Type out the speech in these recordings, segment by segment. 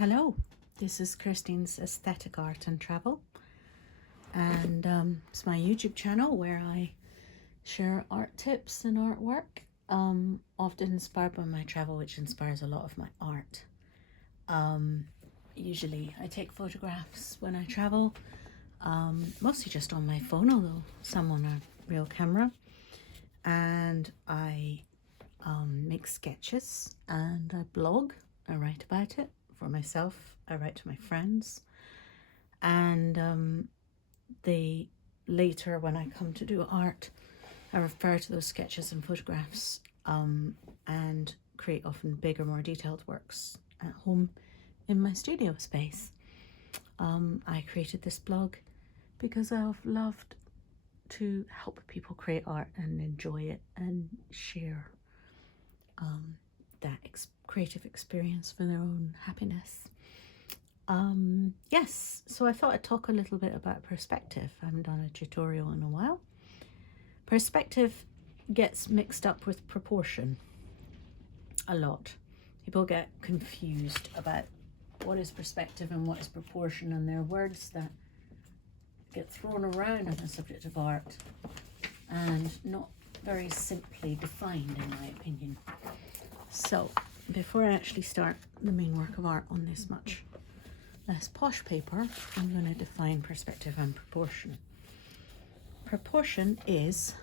Hello, this is Kirsteen's Aesthetic Art and Travel, and it's my YouTube channel where I share art tips and artwork, often inspired by my travel, which inspires a lot of my art. Usually I take photographs when I travel, mostly just on my phone, although some on a real camera, and I make sketches and I blog. I write about it for myself, I write to my friends, and later when I come to do art, I refer to those sketches and photographs and create often bigger, more detailed works at home in my studio space. I created this blog because I've loved to help people create art and enjoy it and share that creative experience for their own happiness. Yes, so I thought I'd talk a little bit about perspective. I haven't done a tutorial in a while. Perspective gets mixed up with proportion a lot. People get confused about what is perspective and what is proportion, and they're words that get thrown around on the subject of art and not very simply defined, in my opinion. So before I actually start the main work of art on this much less posh paper, I'm going to define perspective and proportion. Proportion is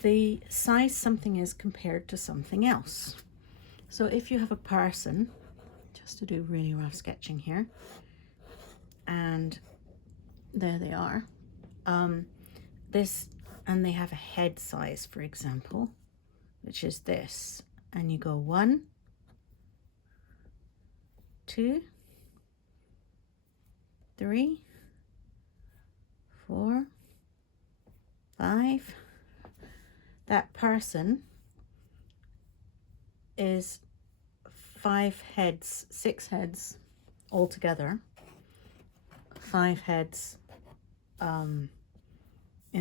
the size something is compared to something else. So if you have a person, just to do really rough sketching here, and there they are, and they have a head size, for example, which is this, and you go 1, 2, 3, 4, 5. That person is 5 heads, 6 heads altogether, 5 heads in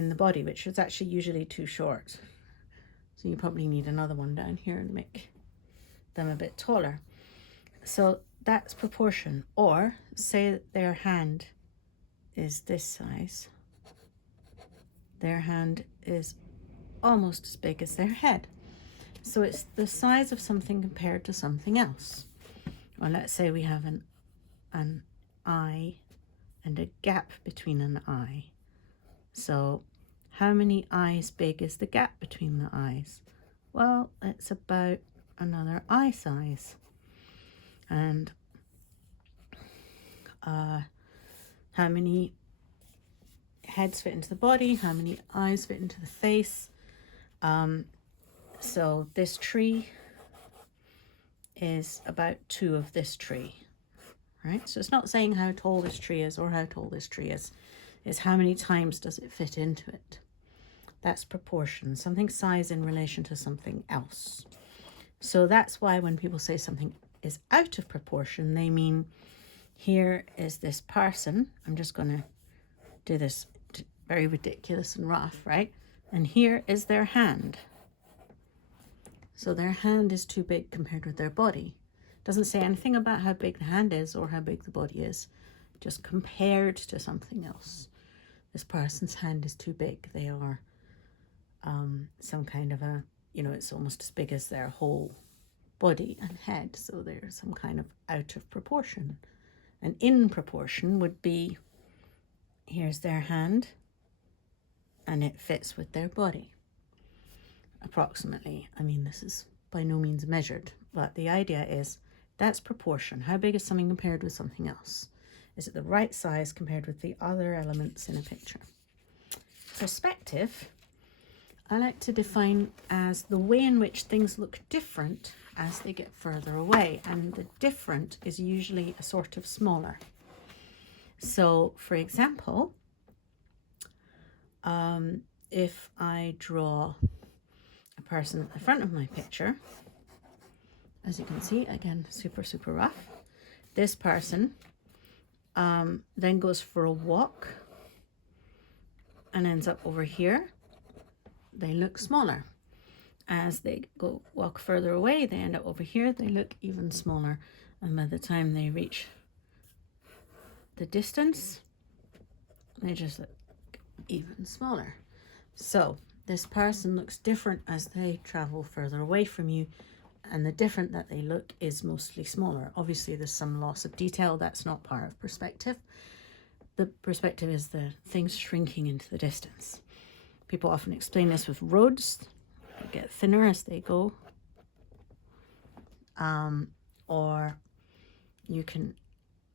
the body, which is actually usually too short. So you probably need another one down here and make them a bit taller. So that's proportion. Or say that their hand is this size. Their hand is almost as big as their head. So it's the size of something compared to something else. Or let's say we have an eye and a gap between an eye. So how many eyes big is the gap between the eyes? Well, it's about another eye size. And how many heads fit into the body? How many eyes fit into the face? So this tree is about 2 of this tree, right? So it's not saying how tall this tree is or how tall this tree is. It's how many times does it fit into it. That's proportion, something size in relation to something else. So that's why when people say something is out of proportion, they mean here is this person. I'm just going to do this very ridiculous and rough, right? And here is their hand. So their hand is too big compared with their body. Doesn't say anything about how big the hand is or how big the body is, just compared to something else. This person's hand is too big. They are some kind of a, it's almost as big as their whole body and head. So they're some kind of out of proportion. And in proportion would be, here's their hand and it fits with their body. Approximately. I mean, this is by no means measured, but the idea is that's proportion. How big is something compared with something else? Is it the right size compared with the other elements in a picture? Perspective, I like to define as the way in which things look different as they get further away, and the different is usually a sort of smaller. So, for example, if I draw a person at the front of my picture, as you can see, again, super, super rough. This person then goes for a walk and ends up over here. They look smaller. as they walk further away, they end up over here, they look even smaller. And by the time they reach the distance, they just look even smaller. So this person looks different as they travel further away from you, and the different that they look is mostly smaller. Obviously there's some loss of detail, that's not part of perspective. The perspective is the things shrinking into the distance. People often explain this with roads. They get thinner as they go. Or you can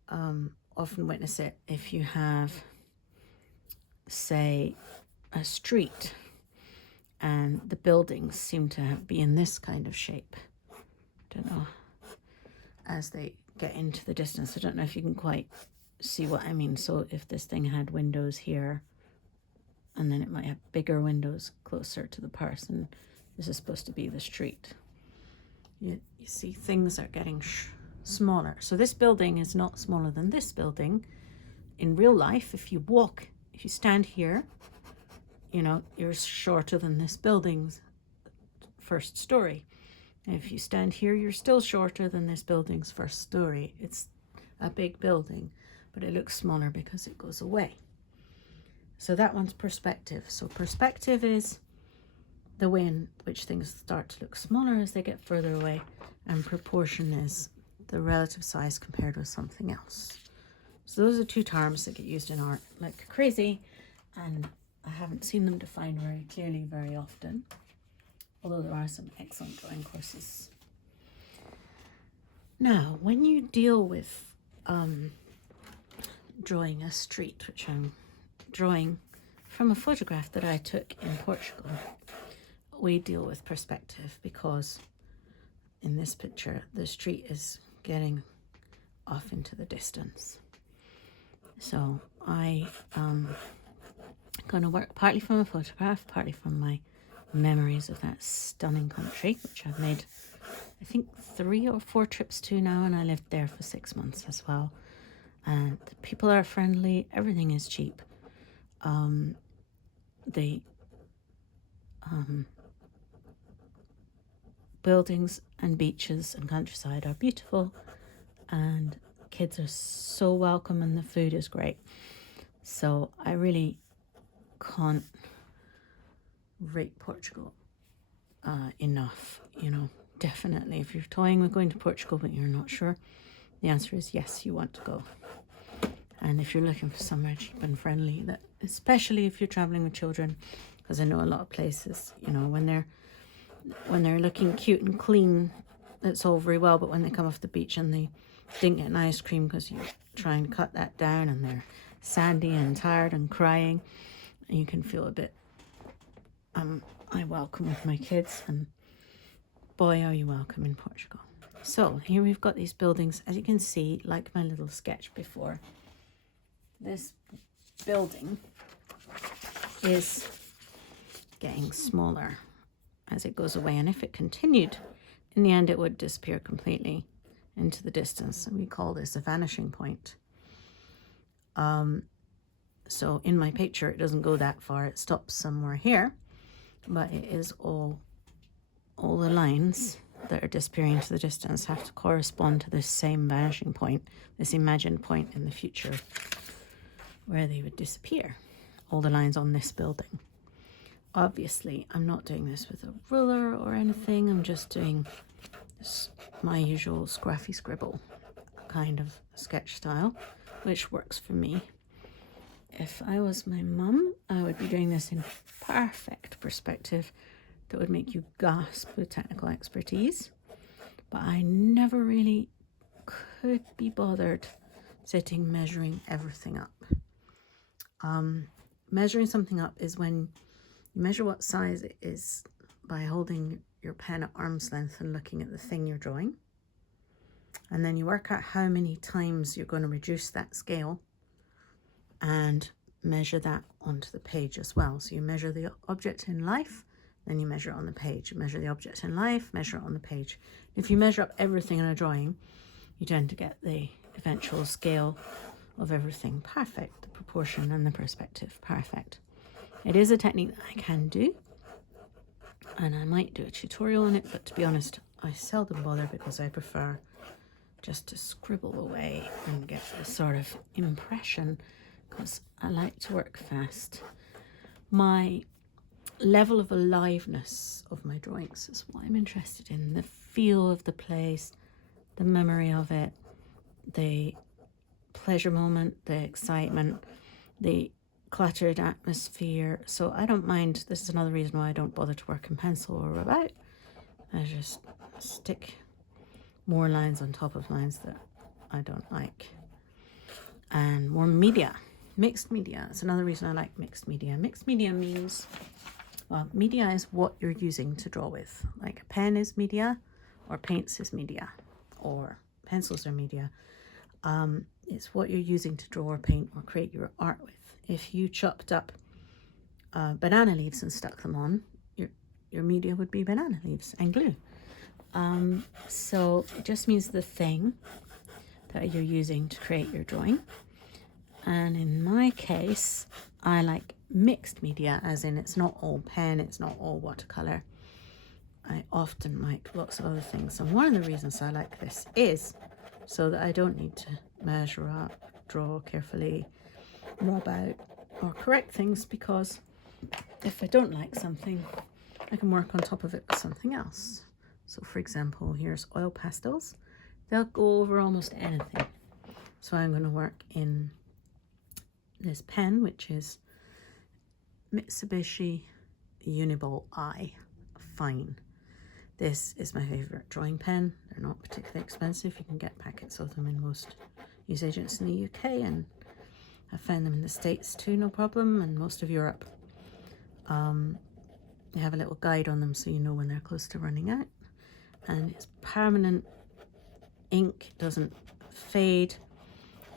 often witness it if you have, say, a street and the buildings seem to be in this kind of shape. Don't know, as they get into the distance. I don't know if you can quite see what I mean. So if this thing had windows here, and then it might have bigger windows closer to the person, this is supposed to be the street. You see things are getting smaller. So this building is not smaller than this building. In real life, if you stand here, you know, you're shorter than this building's first story. And if you stand here, you're still shorter than this building's first story. It's a big building, but it looks smaller because it goes away. So that one's perspective. So perspective is the way in which things start to look smaller as they get further away, and proportion is the relative size compared with something else. So those are two terms that get used in art like crazy, and I haven't seen them defined very clearly very often, although there are some excellent drawing courses. Now, when you deal with drawing a street, which I'm drawing from a photograph that I took in Portugal, we deal with perspective, because in this picture the street is getting off into the distance. So I going to work partly from a photograph, partly from my memories of that stunning country, which I've made I think 3 or 4 trips to now, and I lived there for 6 months as well. And the people are friendly, everything is cheap. The buildings and beaches and countryside are beautiful, and kids are so welcome, and the food is great. So I really can't rate Portugal enough. You know, definitely if you're toying with going to Portugal but you're not sure, the answer is yes, you want to go. And if you're looking for somewhere cheap and friendly, that especially if you're traveling with children, because I know a lot of places, you know, when they're looking cute and clean, that's all very well, but when they come off the beach and they didn't get an ice cream because you try and cut that down, and they're sandy and tired and crying, and you can feel a bit I welcome with my kids, and boy are you welcome in Portugal. So here we've got these buildings, as you can see, like my little sketch before. This building is getting smaller as it goes away, and if it continued, in the end it would disappear completely into the distance, and we call this a vanishing point. So in my picture it doesn't go that far, it stops somewhere here, but it is all the lines that are disappearing into the distance have to correspond to this same vanishing point, this imagined point in the future where they would disappear, all the lines on this building. Obviously I'm not doing this with a ruler or anything, I'm just doing my usual scruffy scribble kind of sketch style, which works for me. If I was my mum, I would be doing this in perfect perspective that would make you gasp with technical expertise, but I never really could be bothered sitting measuring everything up. Measuring something up is when you measure what size it is by holding your pen at arm's length and looking at the thing you're drawing, and then you work out how many times you're going to reduce that scale and measure that onto the page as well. So you measure the object in life, then you measure it on the page. You measure the object in life, measure it on the page. If you measure up everything in a drawing, you tend to get the eventual scale of everything perfect, the proportion and the perspective perfect. It is a technique that I can do. and I might do a tutorial on it, but to be honest, I seldom bother because I prefer just to scribble away and get the sort of impression, because I like to work fast. My level of aliveness of my drawings is what I'm interested in. The feel of the place, the memory of it, the pleasure moment, the excitement, the cluttered atmosphere. So I don't mind. This is another reason why I don't bother to work in pencil or rub out. I just stick more lines on top of lines that I don't like. And more media. Mixed media. It's another reason I like mixed media. Mixed media means, well, media is what you're using to draw with. Like a pen is media, or paints is media, or pencils are media. It's what you're using to draw or paint or create your art with. If you chopped up banana leaves and stuck them on, your media would be banana leaves and glue. So it just means the thing that you're using to create your drawing. And in my case, I like mixed media, as in it's not all pen, it's not all watercolor. I often like lots of other things. And one of the reasons I like this is so that I don't need to measure up, draw carefully, rub out, or correct things, because if I don't like something, I can work on top of it with something else. So for example, here's oil pastels. They'll go over almost anything. So I'm going to work in this pen, which is Mitsubishi Uniball I Fine. This is my favorite drawing pen. They're not particularly expensive. You can get packets of them in most newsagents in the UK, and I've found them in the States too, no problem, and most of Europe. They have a little guide on them so you know when they're close to running out. And it's permanent ink, it doesn't fade,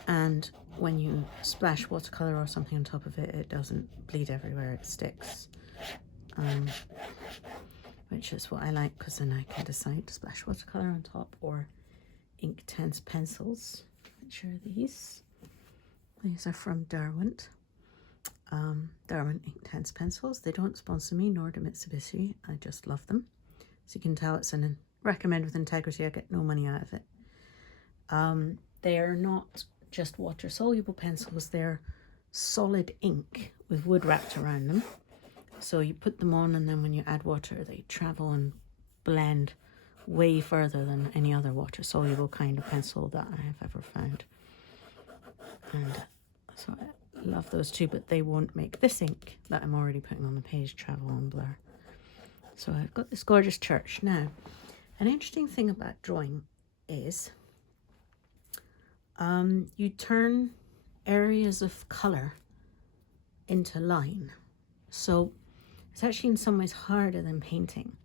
and when you splash watercolor or something on top of it, it doesn't bleed everywhere, it sticks. Which is what I like, because then I can decide to splash watercolor on top or Inktense pencils, which are these. These are from Derwent. Derwent Inktense pencils. They don't sponsor me, nor do Mitsubishi. I just love them. So you can tell it's an recommend with integrity. I get no money out of it. They are not just water-soluble pencils. They're solid ink with wood wrapped around them. So you put them on, and then when you add water, they travel and blend way further than any other water-soluble kind of pencil that I have ever found. And so I love those too, but they won't make this ink that I'm already putting on the page travel and blur. So I've got this gorgeous church. Now, an interesting thing about drawing is you turn areas of colour into line. So it's actually in some ways harder than painting.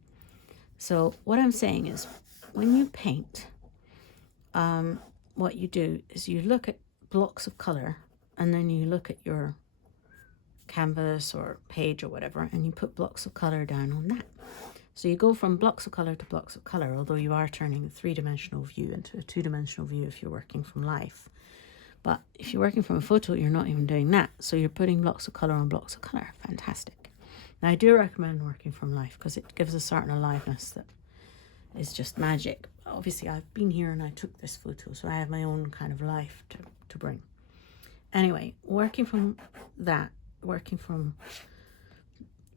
So what I'm saying is, when you paint, what you do is you look at blocks of colour, and then you look at your canvas or page or whatever, and you put blocks of colour down on that. So you go from blocks of colour to blocks of colour, although you are turning a three-dimensional view into a two-dimensional view if you're working from life. But if you're working from a photo, you're not even doing that. So you're putting blocks of colour on blocks of colour. Fantastic. Now, I do recommend working from life because it gives a certain aliveness that is just magic. Obviously, I've been here and I took this photo, so I have my own kind of life to bring. Anyway, working from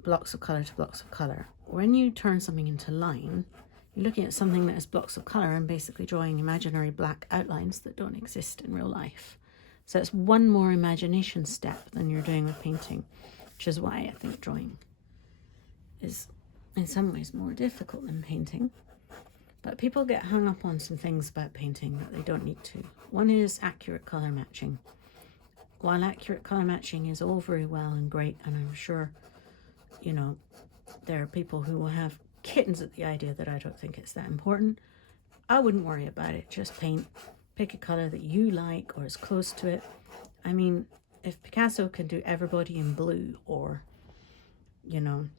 blocks of colour to blocks of colour, when you turn something into line, you're looking at something that is blocks of colour and basically drawing imaginary black outlines that don't exist in real life. So it's one more imagination step than you're doing with painting, which is why I think drawing is in some ways more difficult than painting. But people get hung up on some things about painting that they don't need to. One is accurate colour matching. While accurate colour matching is all very well and great, and I'm sure, you know, there are people who will have kittens at the idea that I don't think it's that important, I wouldn't worry about it. Just paint, pick a colour that you like or is close to it. I mean, if Picasso can do everybody in blue, or, you know,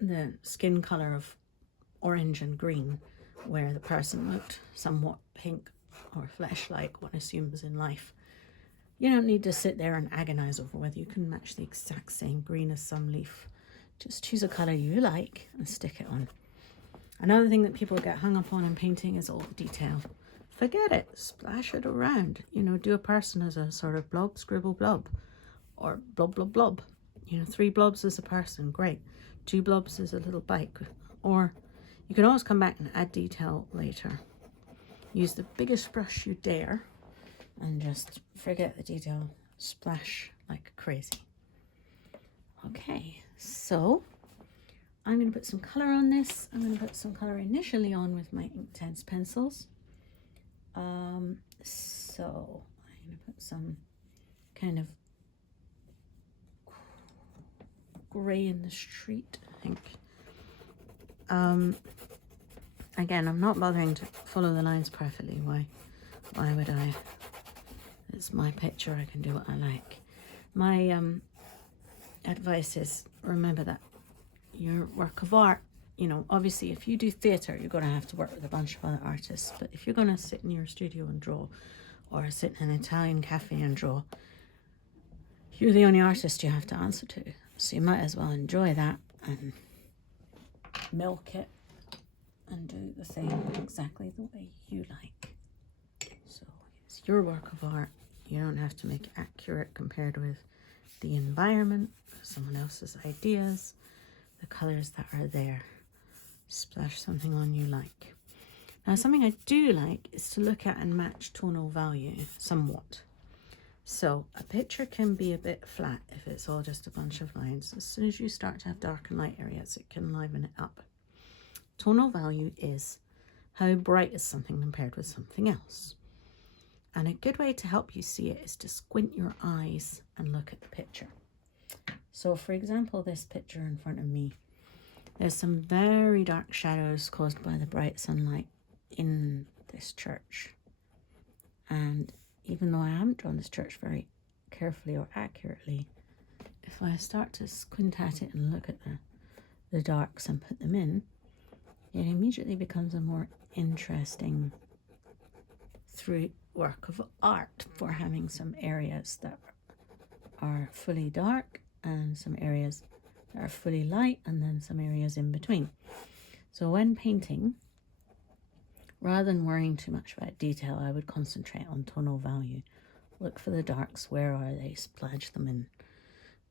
the skin colour of orange and green, where the person looked somewhat pink or flesh-like, one assumes in life, you don't need to sit there and agonize over whether you can match the exact same green as some leaf Just choose a colour you like and stick it on. Another thing that people get hung up on in painting is all detail. Forget it, splash it around. You know, do a person as a sort of blob, scribble blob, or blob, blob, blob. You know, 3 blobs is a person, great. 2 blobs is a little bike. Or you can always come back and add detail later. Use the biggest brush you dare and just forget the detail. Splash like crazy. Okay, so I'm going to put some colour on this. I'm going to put some colour initially on with my Inktense pencils. So I'm going to put some kind of grey in the street, I think. Again, I'm not bothering to follow the lines perfectly. Why would I? It's my picture, I can do what I like. My advice is, remember that your work of art, you know, obviously if you do theatre, you're going to have to work with a bunch of other artists, but if you're going to sit in your studio and draw, or sit in an Italian cafe and draw, you're the only artist you have to answer to. So you might as well enjoy that and milk it and do the thing exactly the way you like. So it's your work of art. You don't have to make it accurate compared with the environment, someone else's ideas, the colors that are there. Splash something on you like. Now, something I do like is to look at and match tonal value somewhat. So a picture can be a bit flat if it's all just a bunch of lines. As soon as you start to have dark and light areas, it can liven it up. Tonal value is how bright is something compared with something else. And a good way to help you see it is to squint your eyes and look at the picture. So for example, this picture in front of me, there's some very dark shadows caused by the bright sunlight in this church. And even though I haven't drawn this church very carefully or accurately, if I start to squint at it and look at the darks and put them in, it immediately becomes a more interesting work of art for having some areas that are fully dark and some areas that are fully light and then some areas in between. So when painting, rather than worrying too much about detail, I would concentrate on tonal value. Look for the darks, where are they? Splodge them in.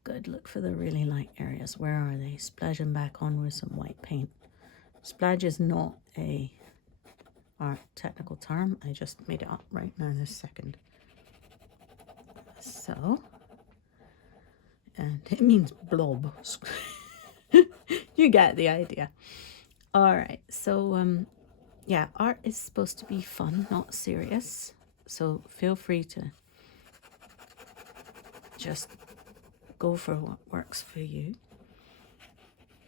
Good, look for the really light areas, where are they? Splodge them back on with some white paint. Splodge is not a art technical term, I just made it up right now this second. So, and it means blob. You get the idea. All right, so yeah, art is supposed to be fun, not serious. So feel free to just go for what works for you.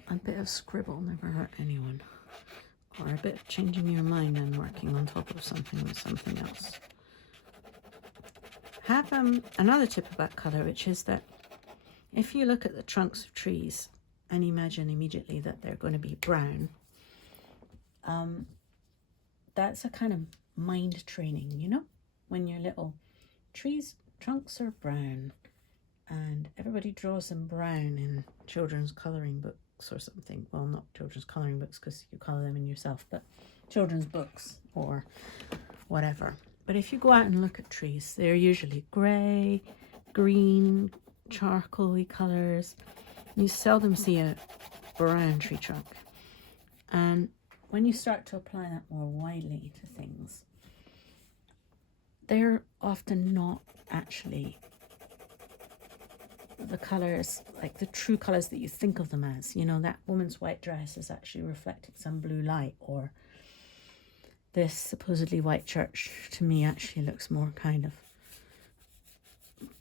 A bit of scribble never hurt anyone. Or a bit of changing your mind and working on top of something with something else. Have another tip about colour, which is that if you look at the trunks of trees and imagine immediately that they're going to be brown, that's a kind of mind training, you know? When your little trees' trunks are brown and everybody draws them brown in children's colouring books or something. Well, not children's colouring books because you colour them in yourself, but children's books or whatever. But if you go out and look at trees, they're usually grey, green, charcoaly colours. You seldom see a brown tree trunk. And when you start to apply that more widely to things, they're often not actually the colours, like the true colours that you think of them as. You know, that woman's white dress is actually reflecting some blue light, or this supposedly white church to me actually looks more kind of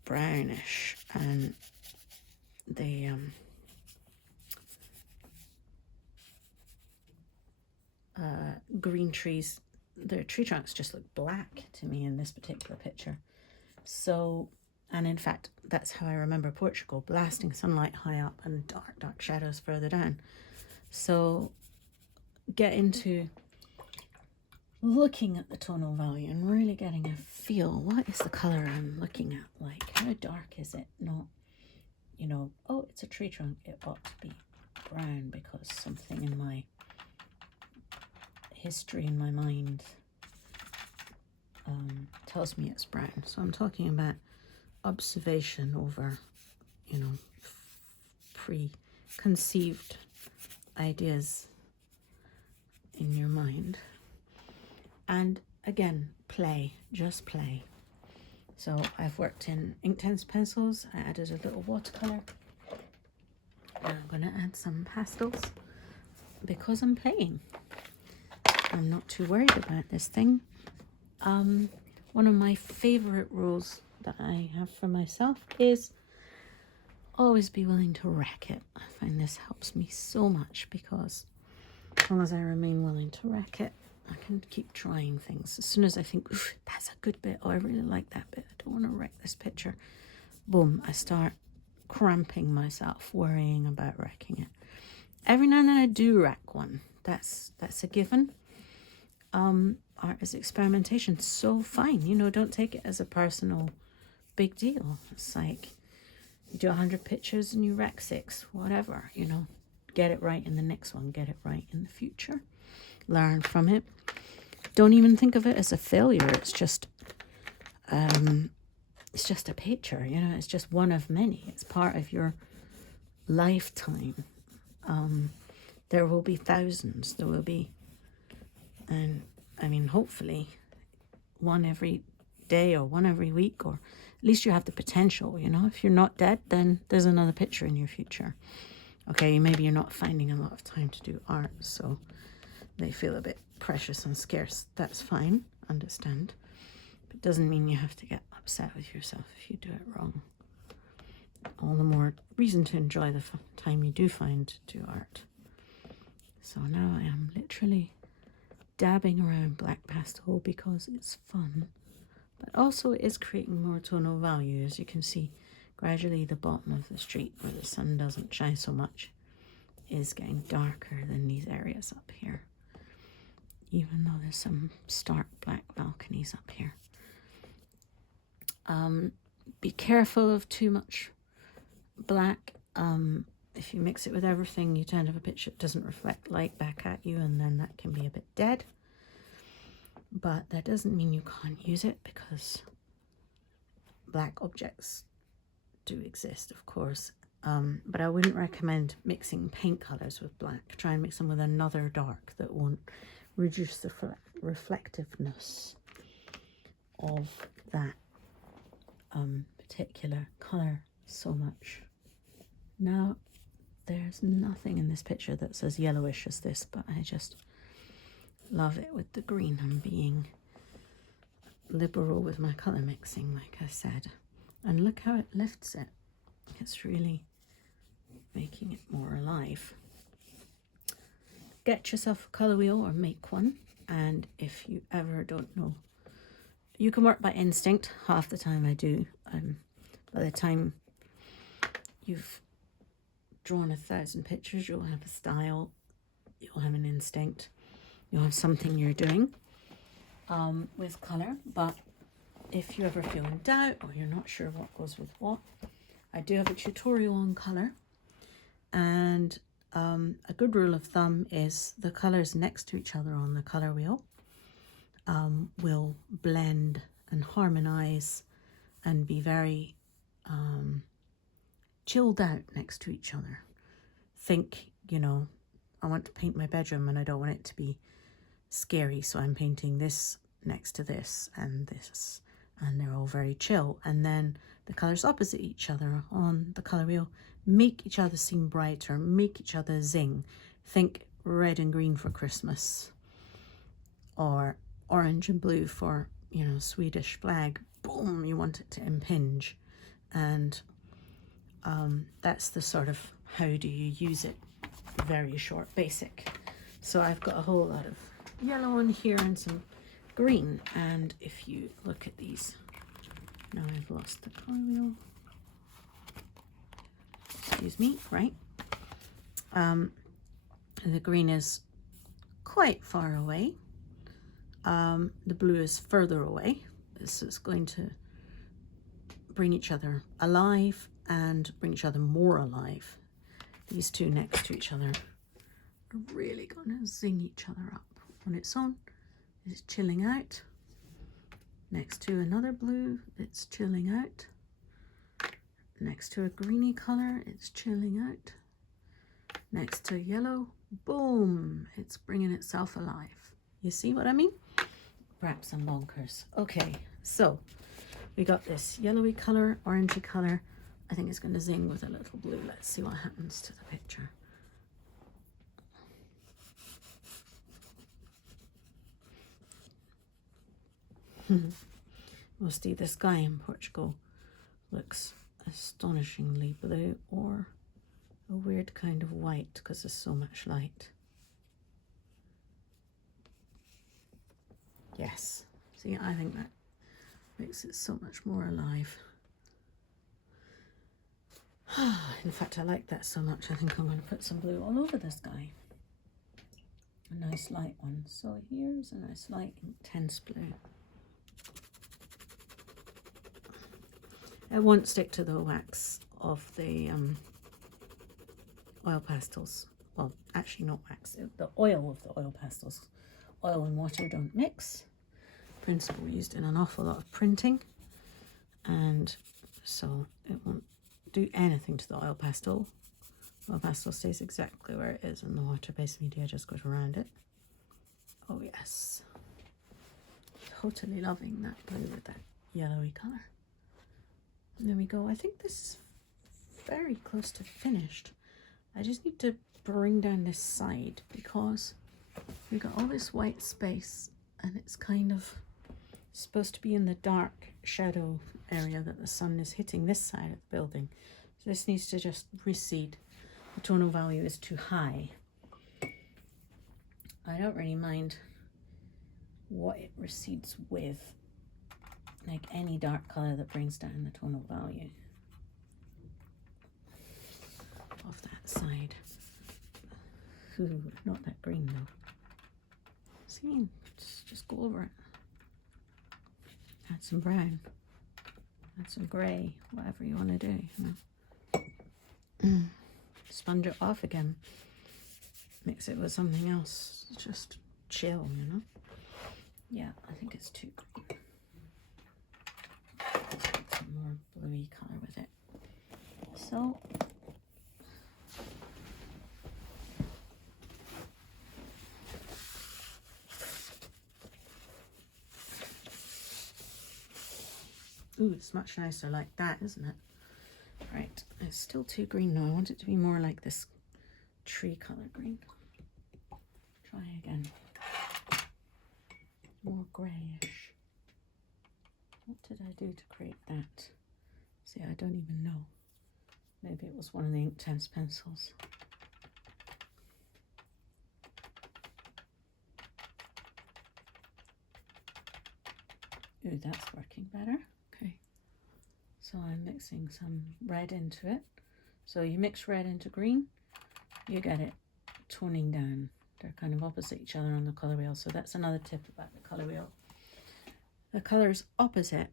brownish, and the green trees, the tree trunks just look black to me in this particular picture. So, and in fact, that's how I remember Portugal, blasting sunlight high up and dark, dark shadows further down. So get into looking at the tonal value and really getting a feel. What is the colour I'm looking at like? How dark is it? Not, you know, oh, it's a tree trunk, it ought to be brown because something in my history in my mind tells me it's brown. So I'm talking about observation over, you know, preconceived ideas in your mind. And again, play, just play. So I've worked in Inktense pencils. I added a little watercolor. And I'm going to add some pastels because I'm playing. I'm not too worried about this thing. One of my favorite rules that I have for myself is always be willing to wreck it. I find this helps me so much because as long as I remain willing to wreck it, I can keep trying things. As soon as I think, oof, that's a good bit, oh, I really like that bit, I don't want to wreck this picture, boom, I start cramping myself, worrying about wrecking it. Every now and then I do wreck one. That's a given. Art is experimentation, so fine. You know, don't take it as a personal big deal. It's like you do 100 pictures and you wreck 6, whatever, you know. Get it right in the next one, get it right in the future. Learn from it. Don't even think of it as a failure. It's just a picture, you know, it's just one of many. It's part of your lifetime. There will be thousands, there will be, and I mean, hopefully one every day or one every week, or at least you have the potential, you know. If you're not dead, then there's another picture in your future. Okay, maybe you're not finding a lot of time to do art, so they feel a bit precious and scarce. That's fine, understand. But it doesn't mean you have to get upset with yourself if you do it wrong. All the more reason to enjoy the time you do find to do art. So now I am literally dabbing around black pastel because it's fun, but also it is creating more tonal value. As you can see, gradually the bottom of the street where the sun doesn't shine so much is getting darker than these areas up here, even though there's some stark black balconies up here. Be careful of too much black. If you mix it with everything, you tend to have a picture that doesn't reflect light back at you, and then that can be a bit dead. But that doesn't mean you can't use it, because black objects do exist, of course. But I wouldn't recommend mixing paint colors with black. Try and mix them with another dark that won't reduce the reflectiveness of that particular color so much. Now, there's nothing in this picture that's as yellowish as this, but I just love it with the green. I'm being liberal with my color mixing, like I said. And look how it lifts it. It's really making it more alive. Get yourself a color wheel or make one. And if you ever don't know, you can work by instinct. Half the time I do. By the time you've drawn 1,000 pictures, you'll have a style, you'll have an instinct, you'll have something you're doing with color. But if you ever feel in doubt or you're not sure what goes with what, I do have a tutorial on color. And a good rule of thumb is the colors next to each other on the color wheel will blend and harmonize and be very chilled out next to each other. Think, you know, I want to paint my bedroom and I don't want it to be scary, so I'm painting this next to this, and they're all very chill. And then the colors opposite each other on the color wheel make each other seem brighter, make each other zing. Think red and green for Christmas, or orange and blue for, you know, Swedish flag. Boom, you want it to impinge. And that's the sort of how do you use it, very short basic. So I've got a whole lot of yellow on here and some green, and if you look at these, now I've lost the color wheel, excuse me, right? The green is quite far away, the blue is further away. This is going to bring each other alive and bring each other more alive. these two next to each other are really gonna zing each other up. On its own, it's chilling out. Next to another blue, it's chilling out. Next to a greeny color, it's chilling out. Next to yellow, boom, it's bringing itself alive. You see what I mean? Perhaps I'm bonkers. Okay, so we got this yellowy color, orangey color. I think it's going to zing with a little blue. Let's see what happens to the picture. We'll see, the sky in Portugal looks astonishingly blue, or a weird kind of white because there's so much light. Yes, see, I think that makes it so much more alive. In fact, I like that so much, I think I'm going to put some blue all over the sky. A nice light one. So here's a nice light intense blue. It won't stick to the wax of the oil pastels. Well, actually not wax, the oil of the oil pastels. Oil and water don't mix. Principle used in an awful lot of printing, and so it won't do anything to the oil pastel. The oil pastel stays exactly where it is, and the water-based media just goes around it. Oh yes, totally loving that blue with that yellowy color. And there we go. I think this is very close to finished. I just need to bring down this side because we've got all this white space and it's kind of supposed to be in the dark shadow area that the sun is hitting this side of the building. So this needs to just recede. The tonal value is too high. I don't really mind what it recedes with, like any dark color that brings down the tonal value of that side. Ooh, not that green though. See, just go over it. Add some brown, add some grey, whatever you want to do, you know. Sponge it off again. Mix it with something else. Just chill, you know. Yeah, I think it's too green. Let's get some more bluey colour with it. So ooh, it's much nicer like that, isn't it? Right, it's still too green now. I want it to be more like this tree colour green. Try again. More greyish. What did I do to create that? See, I don't even know. Maybe it was one of the Inktense pencils. Ooh, that's working better. Okay. So I'm mixing some red into it. So you mix red into green, you get it toning down. They're kind of opposite each other on the colour wheel. So that's another tip about the colour wheel. The colours opposite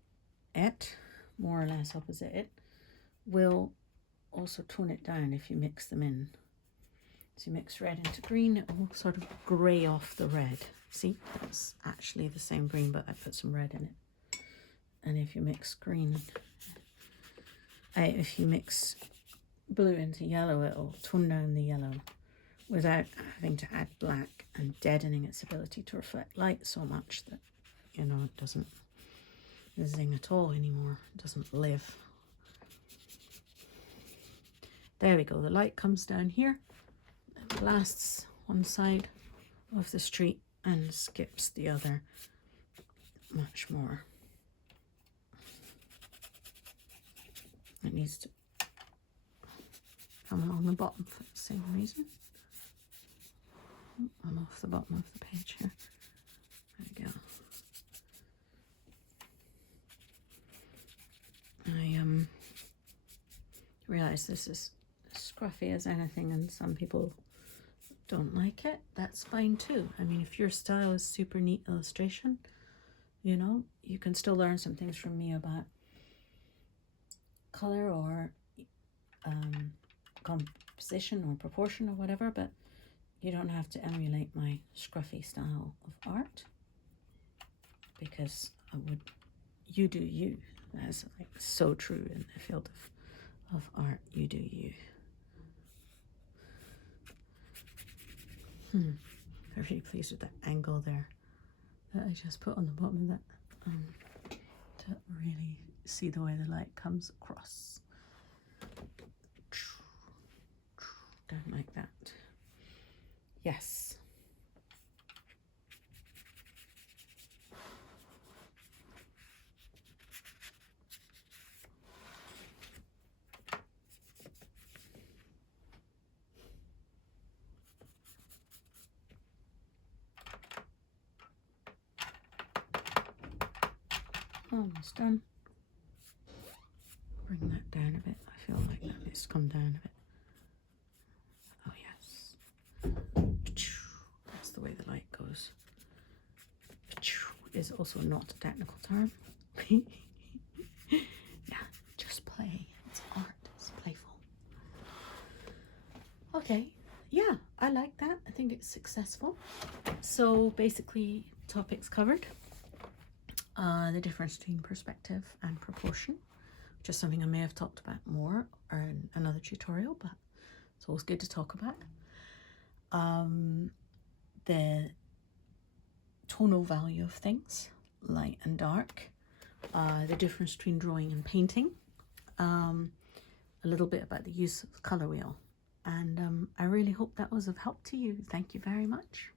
it, more or less opposite it, will also tone it down if you mix them in. So you mix red into green, it will sort of grey off the red. See, that's actually the same green, but I put some red in it. And if you mix green, if you mix blue into yellow, it'll tone down the yellow without having to add black and deadening its ability to reflect light so much that, you know, it doesn't zing at all anymore. It doesn't live. There we go. The light comes down here, it blasts one side of the street and skips the other much more. It needs to come along the bottom for the same reason. Oh, I'm off the bottom of the page here. There we go. I realise this is scruffy as anything and some people don't like it. That's fine too. I mean, if your style is super neat illustration, you know, you can still learn some things from me about colour or position or proportion or whatever, but you don't have to emulate my scruffy style of art, because you do you. That's like so true in the field of art. You do you. I'm really pleased with that angle there that I just put on the bottom of that, to really see the way the light comes across. Don't like that. Yes. Almost done. Bring that down a bit. I feel like that needs to come down a bit. Oh yes. That's the way the light goes. Is also not a technical term. Yeah, just play. It's art. It's playful. Okay. Yeah, I like that. I think it's successful. So basically, topics covered. The difference between perspective and proportion, which is something I may have talked about more or in another tutorial, but it's always good to talk about. The tonal value of things, light and dark, the difference between drawing and painting, a little bit about the use of the colour wheel, and I really hope that was of help to you. Thank you very much.